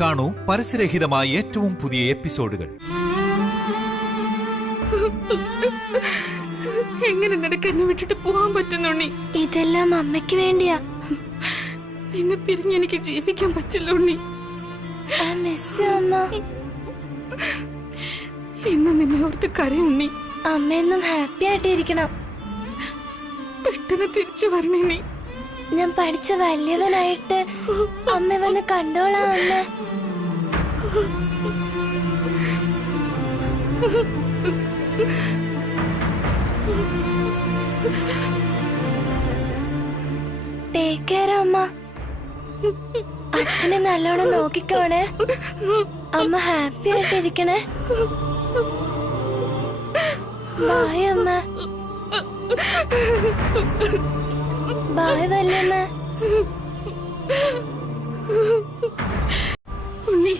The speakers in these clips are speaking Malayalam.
കാണൂ പരസ്യരഹിതമായ ഏറ്റവും പുതിയ എപ്പിസോഡുകൾ. എങ്ങനെ നിനക്ക് എന്നെ വിട്ടിട്ട് പോവാൻ പറ്റുന്നുണ്ണി? ഇതെല്ലാം അമ്മയ്ക്ക് വേണ്ടിയാ. നിന്നെ പിരിഞ്ഞ് എനിക്ക് ജീവിക്കാൻ പറ്റില്ല ഉണ്ണി. അമ്മ, ഇന്ന് നിന്നെ ഓർത്ത് കരയുണ്ണി. അമ്മയെന്നും ഹാപ്പി ആയിട്ടിരിക്കണം. പെട്ടെന്ന് തിരിച്ചു വരണേ നീ. ഞാൻ പഠിച്ച വലിയവനായിട്ട് അമ്മ വന്ന് കണ്ടോളാം അമ്മ. ടേക്ക് കെയർ അമ്മ. അച്ഛനെ നല്ലോണം നോക്കിക്കോണേ. അമ്മ ഹാപ്പി ആയിട്ടിരിക്കണേ. ബായ് അമ്മ. ബായ് വല്യമ്മ. ഉണ്ണി,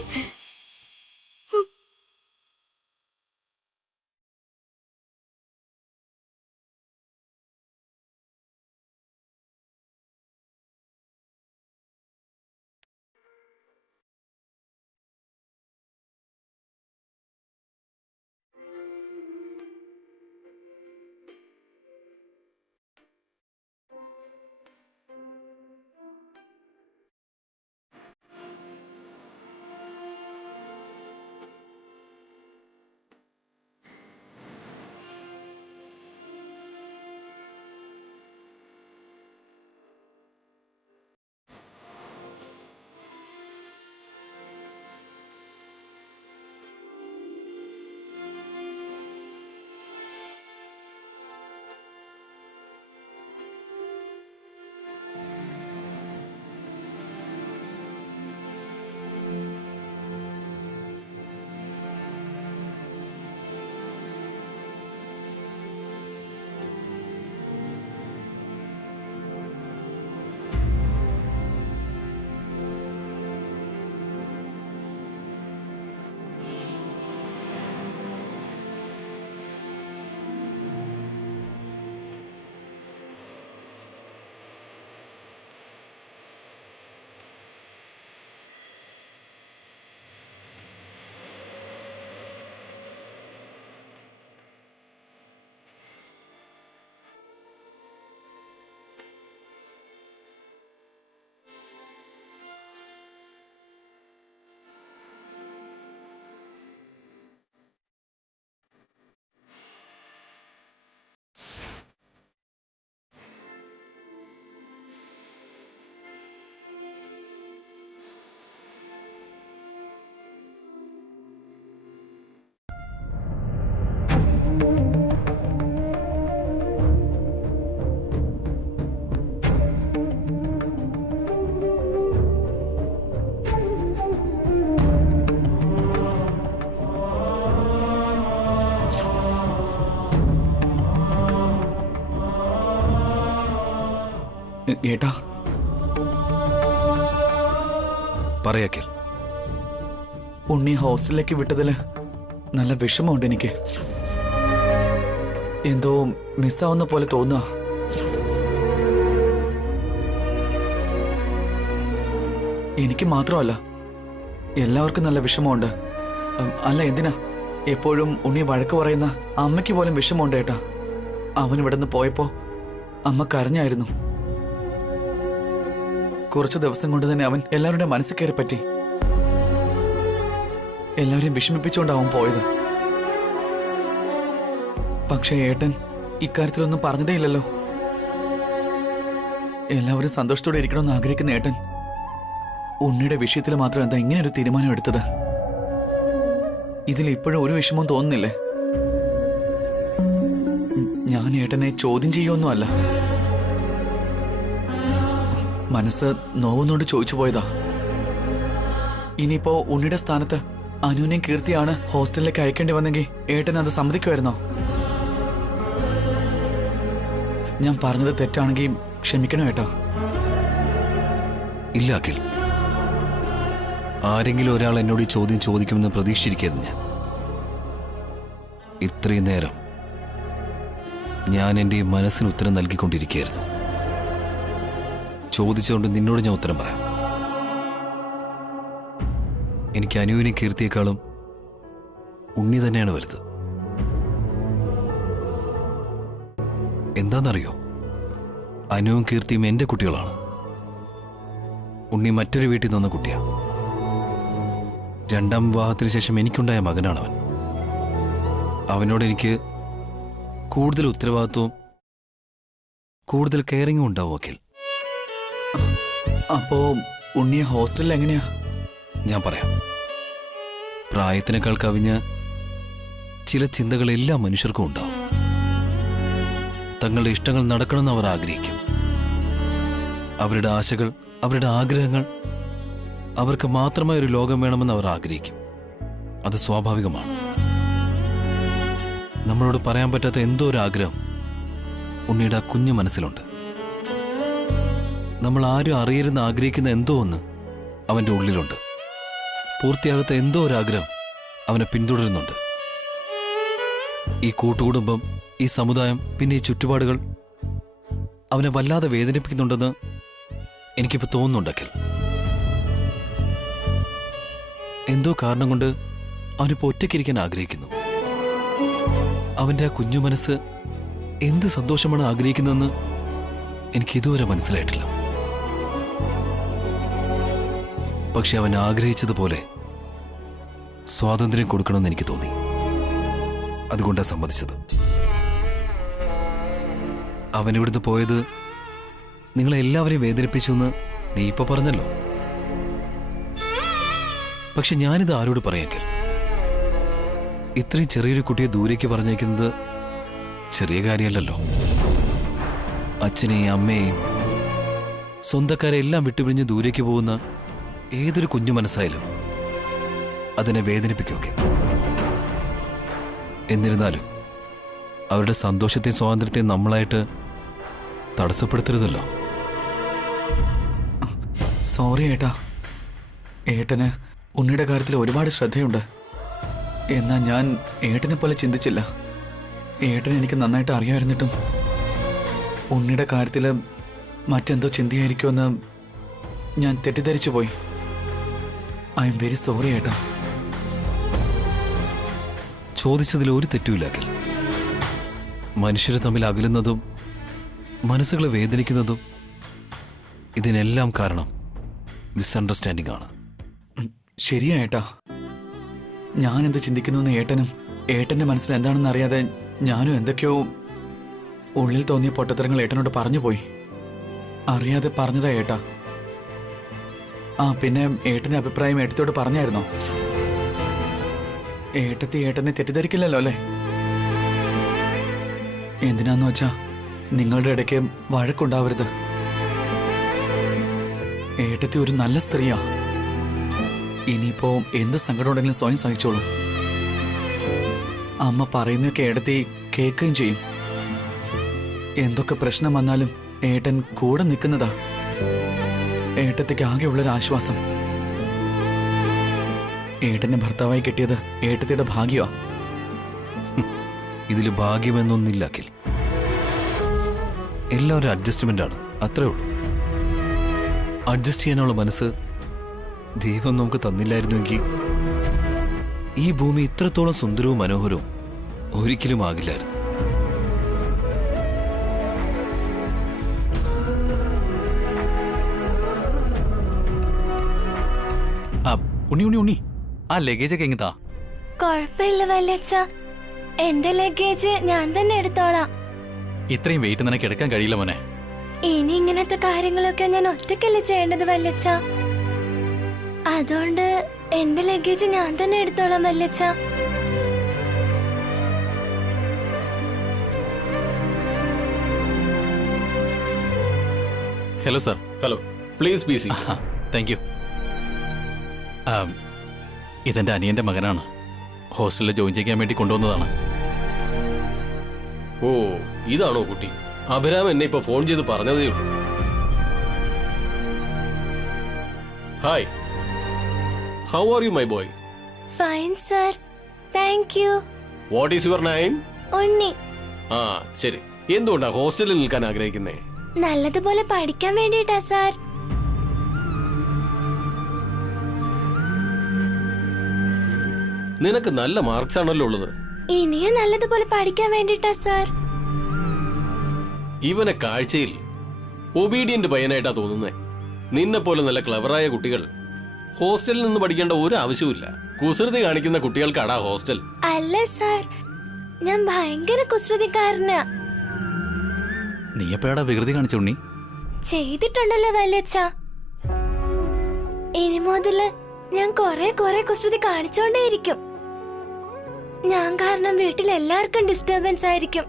ഏട്ടാ പറയാക്കൽ. ഉണ്ണി ഹോസ്റ്റലിലേക്ക് വിട്ടതില് നല്ല വിഷമമുണ്ട് എനിക്ക്. എന്തോ മിസ്സാവുന്ന പോലെ തോന്നുക. എനിക്ക് മാത്രമല്ല, എല്ലാവർക്കും നല്ല വിഷമമുണ്ട്. അല്ല, എന്തിനാ എപ്പോഴും ഉണ്ണി വഴക്ക് പറയുന്ന അമ്മയ്ക്ക് പോലും വിഷമമുണ്ട് ഏട്ടാ. അവൻ ഇവിടുന്ന് പോയപ്പോ അമ്മ കരഞ്ഞായിരുന്നു. കുറച്ചു ദിവസം കൊണ്ട് തന്നെ അവൻ എല്ലാവരുടെ മനസ്സിൽ കയറി പറ്റി. എല്ലാവരെയും വിഷമിപ്പിച്ചുകൊണ്ടാവും പോയത്. പക്ഷേ ഏട്ടൻ ഇക്കാര്യത്തിലൊന്നും പറഞ്ഞതേ ഇല്ലല്ലോ. എല്ലാവരും സന്തോഷത്തോടെ ഇരിക്കണമെന്ന് ആഗ്രഹിക്കുന്ന ഏട്ടൻ ഉണ്ണിയുടെ വിഷയത്തിൽ മാത്രം എന്താ ഇങ്ങനെ ഒരു തീരുമാനം എടുത്തത്? ഇതിൽ ഇപ്പോഴും ഒരു വിഷമവും തോന്നുന്നില്ലേ? ഞാൻ ഏട്ടനെ ചോദ്യം ചെയ്യുമൊന്നുമല്ല, മനസ്സ് നോവുന്നോണ്ട് ചോദിച്ചു പോയതാ. ഇനിയിപ്പോ ഉണ്ണിയുടെ സ്ഥാനത്ത് അനുവിനെയും കീർത്തിയാണ് ഹോസ്റ്റലിലേക്ക് അയക്കേണ്ടി വന്നെങ്കിൽ ഏട്ടൻ അത് സമ്മതിക്കുമായിരുന്നോ? ഞാൻ പറഞ്ഞത് തെറ്റാണെങ്കിൽ ക്ഷമിക്കണം ഏട്ടാ. ഇല്ല അഖിൽ, ആരെങ്കിലും ഒരാൾ എന്നോട് ഈ ചോദ്യം ചോദിക്കുമെന്ന് പ്രതീക്ഷിച്ചിരിക്കരുത്. ഞാൻ ഇത്രയും നേരം ഞാൻ എൻ്റെ മനസ്സിന് ഉത്തരം നൽകിക്കൊണ്ടിരിക്കുകയായിരുന്നു. ചോദിച്ചുകൊണ്ട് നിന്നോട് ഞാൻ ഉത്തരം പറയാം. എനിക്ക് അനുവിനെ കീർത്തിയേക്കാളും ഉണ്ണി തന്നെയാണ് വലുത്. എന്താണെന്നറിയോ, അനുവും കീർത്തിയും എൻ്റെ കുട്ടികളാണ്. ഉണ്ണി മറ്റൊരു വീട്ടിൽ നിന്ന കുട്ടിയാ. രണ്ടാം വിവാഹത്തിന് ശേഷം എനിക്കുണ്ടായ മകനാണവൻ. അവനോട് എനിക്ക് കൂടുതൽ ഉത്തരവാദിത്വവും കൂടുതൽ കെയറിങ്ങും ഉണ്ടാവും വക്കീൽ. അപ്പോ ഉണ്ണിയെ ഹോസ്റ്റലിൽ എങ്ങനെയാ? ഞാൻ പറയാം. പ്രായത്തിനേക്കാൾ കവിഞ്ഞ് ചില ചിന്തകൾ എല്ലാ മനുഷ്യർക്കും ഉണ്ടാവും. തങ്ങളുടെ ഇഷ്ടങ്ങൾ നടക്കണമെന്ന് അവർ ആഗ്രഹിക്കും. അവരുടെ ആശകൾ, അവരുടെ ആഗ്രഹങ്ങൾ, അവർക്ക് മാത്രമായ ഒരു ലോകം വേണമെന്ന് അവർ ആഗ്രഹിക്കും. അത് സ്വാഭാവികമാണ്. നമ്മളോട് പറയാൻ പറ്റാത്ത എന്തോ ഒരു ആഗ്രഹം ഉണ്ണിയുടെ ആ കുഞ്ഞു മനസ്സിലുണ്ട്. നമ്മൾ ആരും അറിയരുന്ന് ആഗ്രഹിക്കുന്ന എന്തോ ഒന്ന് അവൻ്റെ ഉള്ളിലുണ്ട്. പൂർത്തിയാകാത്ത എന്തോ ഒരു ആഗ്രഹം അവനെ പിന്തുടരുന്നുണ്ട്. ഈ കൂട്ടുകുടുംബം, ഈ സമുദായം, പിന്നെ ഈ ചുറ്റുപാടുകൾ അവനെ വല്ലാതെ വേദനിപ്പിക്കുന്നുണ്ടെന്ന് എനിക്കിപ്പോൾ തോന്നുന്നുണ്ടെങ്കിൽ എന്തോ കാരണം കൊണ്ട് അവനിപ്പോൾ ഒറ്റയ്ക്കിരിക്കാൻ ആഗ്രഹിക്കുന്നു. അവൻ്റെ ആ കുഞ്ഞു മനസ്സ് എന്ത് സന്തോഷമാണ് ആഗ്രഹിക്കുന്നതെന്ന് എനിക്കിതുവരെ മനസ്സിലായിട്ടില്ല. പക്ഷെ അവൻ ആഗ്രഹിച്ചതുപോലെ സ്വാതന്ത്ര്യം കൊടുക്കണമെന്ന് എനിക്ക് തോന്നി. അതുകൊണ്ടാണ് സമ്മതിച്ചത്. അവൻ ഇവിടുന്ന് പോയത് നിങ്ങളെല്ലാവരെയും വേദനിപ്പിച്ചു എന്ന് നീ ഇപ്പൊ പറഞ്ഞല്ലോ. പക്ഷെ ഞാനിത് ആരോട് പറയാമെങ്കിൽ? ഇത്രയും ചെറിയൊരു കുട്ടിയെ ദൂരേക്ക് പറഞ്ഞേക്കുന്നത് ചെറിയ കാര്യമല്ലല്ലോ. അച്ഛനെയും അമ്മയെയും സ്വന്തക്കാരെ എല്ലാം വിട്ടുപിരിഞ്ഞ് ദൂരേക്ക് പോകുന്ന ഏതൊരു കുഞ്ഞു മനസ്സായാലും അതിനെ വേദനിപ്പിക്കുകയൊക്കെ. എന്നിരുന്നാലും അവരുടെ സന്തോഷത്തെയും സ്വാതന്ത്ര്യത്തെയും നമ്മളായിട്ട് തടസ്സപ്പെടുത്തരുതല്ലോ. സോറി ഏട്ടാ. ഏട്ടന് ഉണ്ണിയുടെ കാര്യത്തിൽ ഒരുപാട് ശ്രദ്ധയുണ്ട്. എന്നാൽ ഞാൻ ഏട്ടനെ പോലെ ചിന്തിച്ചില്ല. ഏട്ടനെ എനിക്ക് നന്നായിട്ട് അറിയാമായിരുന്നിട്ടും ഉണ്ണിയുടെ കാര്യത്തിൽ മറ്റെന്തോ ചിന്തയായിരിക്കുമെന്ന് ഞാൻ തെറ്റിദ്ധരിച്ചു പോയി. ഐ എം വെരി സോറി ഏട്ടാ. ചോദിച്ചതിൽ ഒരു തെറ്റുമില്ലാക്കിൽ. മനുഷ്യരെ തമ്മിൽ അകലുന്നതും മനസ്സുകളെ വേദനിക്കുന്നതും ഇതിനെല്ലാം കാരണം മിസ്അണ്ടർസ്റ്റാൻഡിംഗ് ആണ്. ശരിയാ ഏട്ടാ. ഞാൻ എന്ത് ചിന്തിക്കുന്നു എന്ന് ഏട്ടനും ഏട്ടന്റെ മനസ്സിൽ എന്താണെന്ന് അറിയാതെ ഞാനും എന്തൊക്കെയോ ഉള്ളിൽ തോന്നിയ പൊട്ടത്തരങ്ങൾ ഏട്ടനോട് പറഞ്ഞു പോയി. അറിയാതെ പറഞ്ഞതാ ഏട്ടാ. പിന്നെ ഏട്ടന്റെ അഭിപ്രായം ഏട്ടത്തോട് പറഞ്ഞായിരുന്നോ? ഏട്ടത്തി ഏട്ടനെ തെറ്റിദ്ധരിക്കില്ലല്ലോ അല്ലേ? എന്തിനാന്ന് വെച്ചാ നിങ്ങളുടെ ഇടയ്ക്ക് വഴക്കുണ്ടാവരുത്. ഏട്ടത്തി ഒരു നല്ല സ്ത്രീയാ. ഇനിയിപ്പോ എന്ത് സങ്കടം ഉണ്ടെങ്കിലും സ്വയം സഹിച്ചോളും. അമ്മ പറയുന്നൊക്കെ ഏട്ടത്തി കേൾക്കുകയും ചെയ്യും. എന്തൊക്കെ പ്രശ്നം വന്നാലും ഏട്ടൻ കൂടെ നിൽക്കുന്നതാ ഏട്ടത്തിക്ക് ആകെയുള്ളൊരു ആശ്വാസം. ഏട്ടന്റെ ഭർത്താവായി കിട്ടിയത് ഏട്ടത്തിയുടെ ഭാഗ്യമാ. ഇതിൽ ഭാഗ്യമെന്നൊന്നില്ലാക്കിൽ. എല്ലാം ഒരു അഡ്ജസ്റ്റ്മെന്റ് ആണ്, അത്രേ ഉള്ളൂ. അഡ്ജസ്റ്റ് ചെയ്യാനുള്ള മനസ്സ് ദൈവം നമുക്ക് തന്നില്ലായിരുന്നുവെങ്കിൽ ഈ ഭൂമി ഇത്രത്തോളം സുന്ദരവും മനോഹരവും ഒരിക്കലും ആകില്ലായിരുന്നു. ഉണ്ണി ആ ലഗേജൊക്കെ എങ്ങത്താ? കൊഴപ്പില്ല വല്യച്ഛ. എന്റെ ലഗേജ് ഞാൻ തന്നെ എടുത്തോളാം. ഇത്രയും വെയിറ്റ് നിനക്ക് എടുക്കാൻ കഴിയില്ല മോനെ. ഇനി ഇങ്ങനത്തെ കാര്യങ്ങളൊക്കെ ഞാൻ ഒറ്റയ്ക്കല്ലേ ചെയ്യേണ്ടത് വല്യച്ഛ. അതുകൊണ്ട് എന്റെ ലഗേജ് ഞാൻ തന്നെ എടുത്തോളാം വല്യച്ഛ. Hello sir. Hello, please be seated. Thank you. ഇതെന്റെ അനിയന്റെ മകനാണ്. ഹോസ്റ്റലിൽ ജോയിൻ ചെയ്യാൻ വേണ്ടി കൊണ്ടുവന്നതാണ്. ഓ, ഇതാണോ കുട്ടി? അഭിരാം എന്നെ ഇപ്പൊ ഫോൺ ചെയ്ത് പറഞ്ഞതേ ഉള്ളൂ. Hi, how are you my boy? Fine sir, thank you. What is your name? Unni. ആ ശരി. എന്തുകൊണ്ടാ ഹോസ്റ്റലിൽ നിൽക്കാൻ ആഗ്രഹിക്കുന്നേ? നല്ലതുപോലെ പഠിക്കാൻ വേണ്ടിട്ടാ സാർ. നിനക്ക് നല്ല മാർക്സ് ആണല്ലോ ഉള്ളത്. ഇനിയും നല്ലതുപോലെ പഠിക്കാൻ വേണ്ടിട്ടാ സാർ. ഇവനെ കാഴ്ചയിൽ ഒബീഡിയന്റ് പയ്യനായിട്ടാ തോന്നുന്നേ. നിന്നെ പോലെ നല്ല ക്ലവറായ കുട്ടികൾ ഹോസ്റ്റലിൽ നിന്ന് പഠിക്കേണ്ട ഒരു ആവശ്യവുമില്ല. കുസൃതി കാണിക്കുന്ന കുട്ടികൾക്കാടാ ഹോസ്റ്റൽ. അല്ല സാർ, ഞാൻ ഭയങ്കര കുസൃതിക്കാരനാ. നീ എപ്പോഴാടാ വികൃതി കാണിച്ച ഉണ്ണി? ചെയ്തിട്ടുണ്ടല്ലോ വല്യച്ഛ. ഇനി മുതല് ഞാൻ കൊറേ കുസൃതി കാണിച്ചോണ്ടേയിരിക്കും. ഞാൻ കാരണം വീട്ടിൽ എല്ലാവർക്കും ഡിസ്റ്റർബൻസ് ആയിരിക്കും.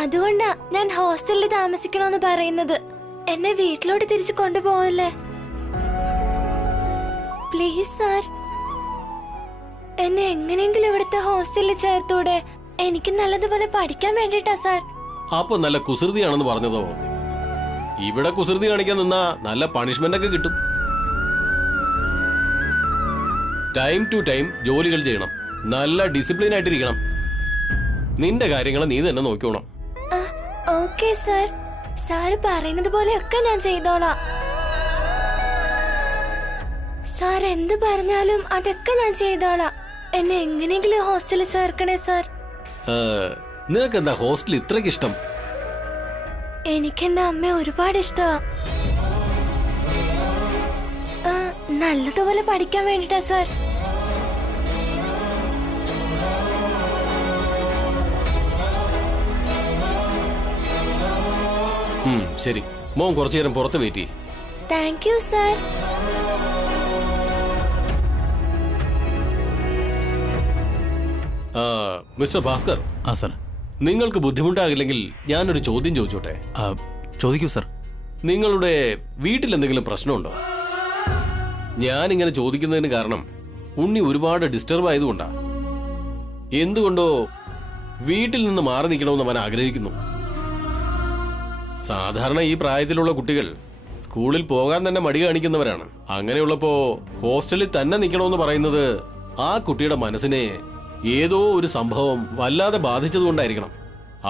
അതുകൊണ്ടാ ഞാൻ ഹോസ്റ്റലിൽ താമസിക്കണമെന്ന് പറയുന്നത്. എന്നെ വീട്ടിലോട്ട് തിരിച്ചു കൊണ്ടുപോവല്ലേ പ്ലീസ് സാർ. എന്നെ എങ്ങനെയെങ്കിലും ഇവിടുത്തെ ഹോസ്റ്റലിൽ ചേർത്തൂടെ? എനിക്ക് നല്ലതുപോലെ പഠിക്കാൻ വേണ്ടിട്ടാ സാർ. അപ്പൊ നല്ല കുസൃതിയാണെന്ന് പറഞ്ഞതോ? ഇവിടെ കുസൃതി കാണിക്കാൻ നിന്നാ നല്ല പണിഷ്മെന്റ് ഒക്കെ കിട്ടും. ടൈം ടു ടൈം ജോലികൾ ചെയ്യണം. നല്ല ഡിസിപ്ലിൻ ആയിട്ടിരിക്കണം. നിന്റെ കാര്യങ്ങൾ നീ തന്നെ നോക്കിക്കോണം. Okay sir. സാറ് പറയുന്നത് പോലെയൊക്കെ ഞാൻ ചെയ്തോളാം. സാർ എന്ത് പറഞ്ഞാലും അതൊക്കെ ഞാൻ ചെയ്തോളാം. എന്നെ എങ്ങനെയെങ്കിലും ഹോസ്റ്റലിൽ ചേർക്കണേ സാർ. നിനക്കെന്താ ഹോസ്റ്റൽ ഇത്രയ്ക്ക് ഇഷ്ടം? എനിക്കെന്റെ അമ്മ ഒരുപാട് ഇഷ്ടമാ. നല്ലതുപോലെ പഠിക്കാൻ വേണ്ടിട്ടാ സാർ. ശരി, മോൻ കുറച്ചു നേരം പുറത്ത് വെയിറ്റ് ചെയ്യും. Thank you sir. Mister Bhaskar. ആ സർ. നിങ്ങൾക്ക് ബുദ്ധിമുട്ടാകില്ലെങ്കിൽ ഞാനൊരു ചോദ്യം ചോദിച്ചോട്ടെ? ചോദിക്കൂ സർ. നിങ്ങളുടെ വീട്ടിൽ എന്തെങ്കിലും പ്രശ്നമുണ്ടോ? ഞാനിങ്ങനെ ചോദിക്കുന്നതിന് കാരണം ഉണ്ണി ഒരുപാട് ഡിസ്റ്റർബ് ആയതുകൊണ്ടാ. എന്തുകൊണ്ടോ വീട്ടിൽ നിന്ന് മാറി നിൽക്കണമെന്ന് അവൻ ആഗ്രഹിക്കുന്നു. സാധാരണ ഈ പ്രായത്തിലുള്ള കുട്ടികൾ സ്കൂളിൽ പോകാൻ തന്നെ മടി കാണിക്കുന്നവരാണ്. അങ്ങനെയുള്ളപ്പോ ഹോസ്റ്റലിൽ തന്നെ നിൽക്കണമെന്ന് പറയുന്നത് ആ കുട്ടിയുടെ മനസ്സിനെ ഏതോ ഒരു സംഭവം വല്ലാതെ ബാധിച്ചതുകൊണ്ടായിരിക്കണം.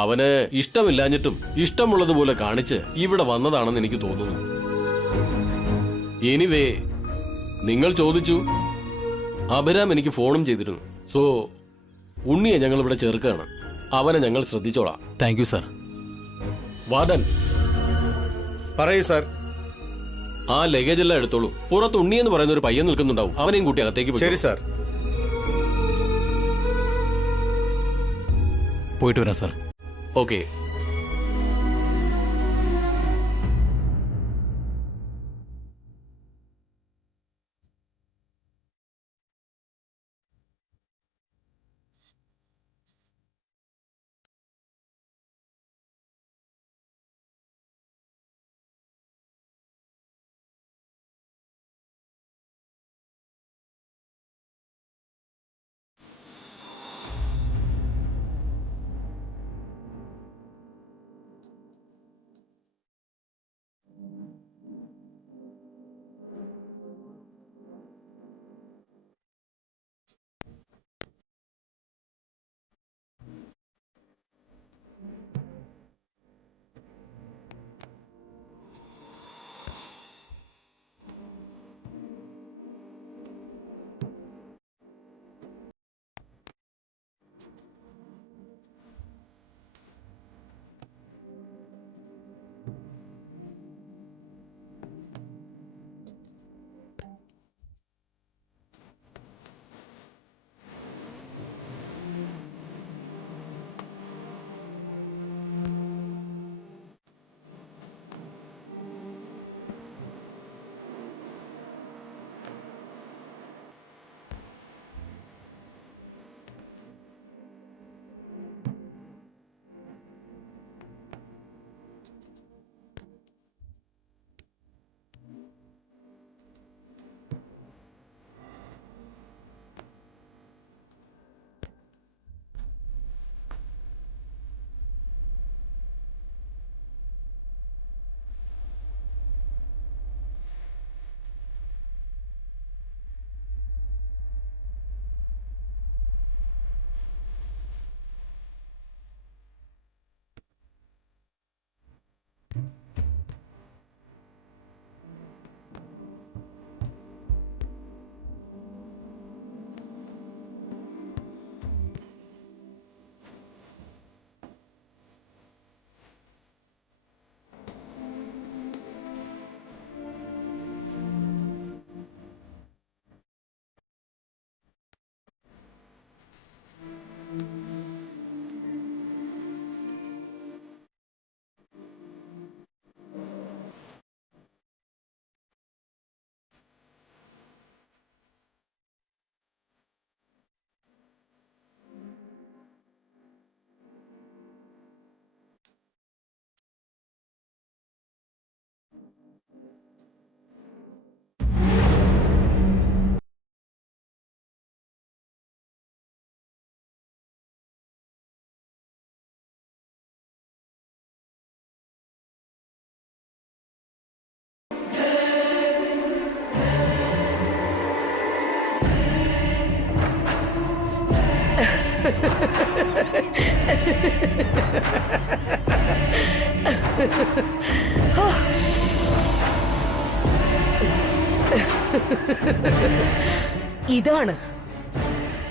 അവന് ഇഷ്ടമില്ലാഞ്ഞിട്ടും ഇഷ്ടമുള്ളതുപോലെ കാണിച്ച് ഇവിടെ വന്നതാണെന്ന് എനിക്ക് തോന്നുന്നു. എനിവേ, നിങ്ങൾ ചോദിച്ചു. അഭിരാം എനിക്ക് ഫോണും ചെയ്തിരുന്നു. സോ ഉണ്ണിയെ ഞങ്ങൾ ഇവിടെ ചേർക്കുകയാണ്. അവനെ ഞങ്ങൾ ശ്രദ്ധിച്ചോളാം. Thank you sir. വാർഡൻ, പറയൂ സാർ. ആ ലഗേജ് എല്ലാം എടുത്തോളൂ. പുറത്ത് ഉണ്ണി എന്ന് പറയുന്ന ഒരു പയ്യൻ നിൽക്കുന്നുണ്ടാവും. അവനെയും കൂട്ടി അകത്തേക്ക്. ശരി സാർ. പോയിട്ട് വരാം സാർ. ഓക്കെ.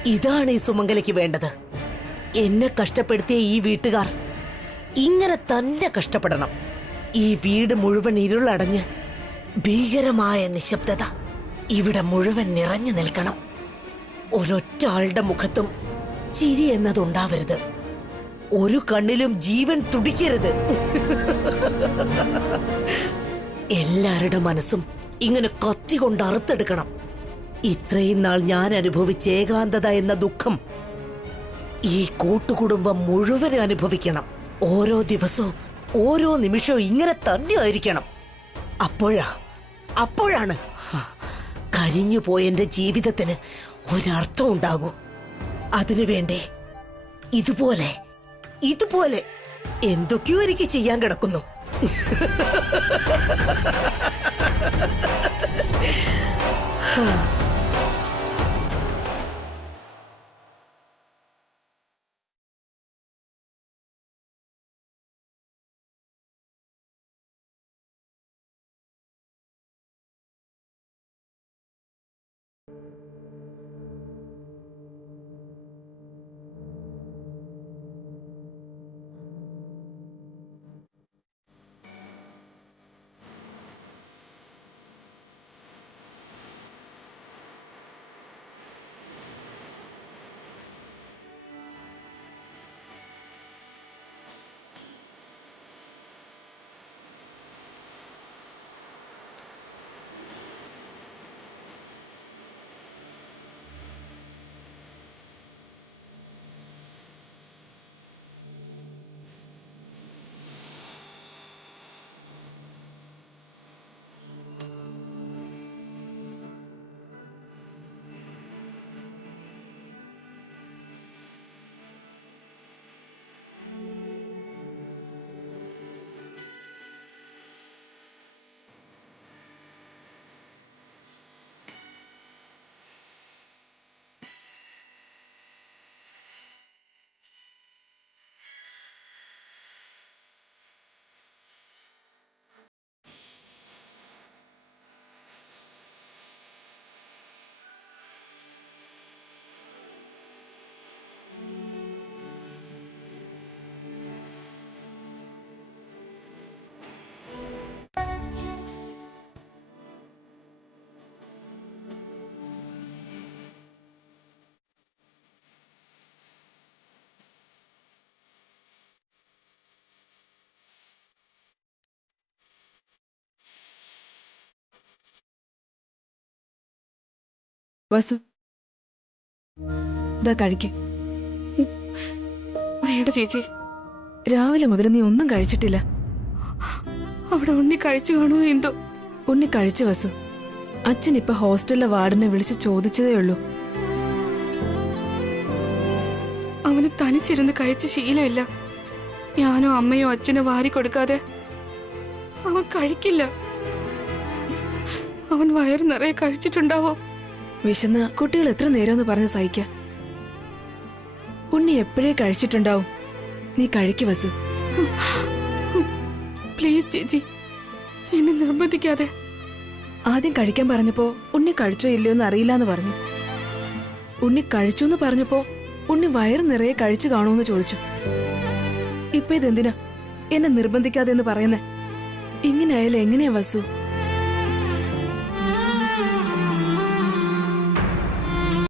ഇതാണ് ഈ സുമംഗലയ്ക്ക് വേണ്ടത്. എന്നെ കഷ്ടപ്പെടുത്തിയ ഈ വീട്ടുകാർ ഇങ്ങനെ തന്നെ കഷ്ടപ്പെടണം. ഈ വീട് മുഴുവൻ ഇരുളടഞ്ഞ് ഭീകരമായ നിശബ്ദത ഇവിടെ മുഴുവൻ നിറഞ്ഞു നിൽക്കണം. ഒരൊറ്റ ആളുടെ മുഖത്തും ചിരി എന്നതുണ്ടാവരുത്. ഒരു കണ്ണിലും ജീവൻ തുടിക്കരുത്. എല്ലാവരുടെ മനസ്സും ഇങ്ങനെ കത്തി കൊണ്ട് അറുത്തെടുക്കണം. ഇത്രയും നാൾ ഞാൻ അനുഭവിച്ച ഏകാന്തത എന്ന ദുഃഖം ഈ കൂട്ടുകുടുംബം മുഴുവൻ അനുഭവിക്കണം. ഓരോ ദിവസവും ഓരോ നിമിഷവും ഇങ്ങനെ തന്നെ ആയിരിക്കണം. അപ്പോഴാണ് കരിഞ്ഞു പോയ എന്റെ ജീവിതത്തിന് ഒരർത്ഥം ഉണ്ടാകൂ. അതിനുവേണ്ടി ഇതുപോലെ എന്തൊക്കെയോ എനിക്ക് ചെയ്യാൻ കിടക്കുന്നു. വസു ഇതാ കഴിക്ക്. വേണ്ട ചേച്ചി, രാവിലെ മുതൽ നീ ഒന്നും കഴിച്ചിട്ടില്ല. അവിടെ ഉണ്ണി കഴിച്ചു കാണുമോ എന്തോ. ഉണ്ണി കഴിച്ചു വസു. അച്ഛൻ ഇപ്പൊ ഹോസ്റ്റലിലെ വാർഡനെ വിളിച്ച് ചോദിച്ചതേ ഉള്ളൂ. അവന് തനിച്ചിരുന്ന് കഴിച്ച ശീലമില്ല. ഞാനോ അമ്മയോ അച്ഛനോ വാരി കൊടുക്കാതെ അവൻ കഴിക്കില്ല. അവൻ വയറ് നിറയെ കഴിച്ചിട്ടുണ്ടാവോ? വിശന്ന കുട്ടികൾ എത്ര നേരമെന്ന് പറഞ്ഞ് സഹിക്ക. ഉണ്ണി എപ്പോഴേ കഴിച്ചിട്ടുണ്ടാവും. നീ കഴിക്കു വസു. പ്ലീസ് ചേച്ചി, എന്നെ നിർബന്ധിക്കാതെ. ആദ്യം കഴിക്കാൻ പറഞ്ഞപ്പോ ഉണ്ണി കഴിച്ചോ ഇല്ലയോ എന്ന് അറിയില്ല പറഞ്ഞു. ഉണ്ണി കഴിച്ചു എന്ന് പറഞ്ഞപ്പോ ഉണ്ണി വയറ് നിറയെ കഴിച്ചു കാണുമെന്ന് ചോദിച്ചു. ഇപ്പൊ ഇതെന്തിനാ എന്നെ നിർബന്ധിക്കാതെ എന്ന് പറയുന്നേ? ഇങ്ങനെ ആയാലും എങ്ങനെയാ വസു?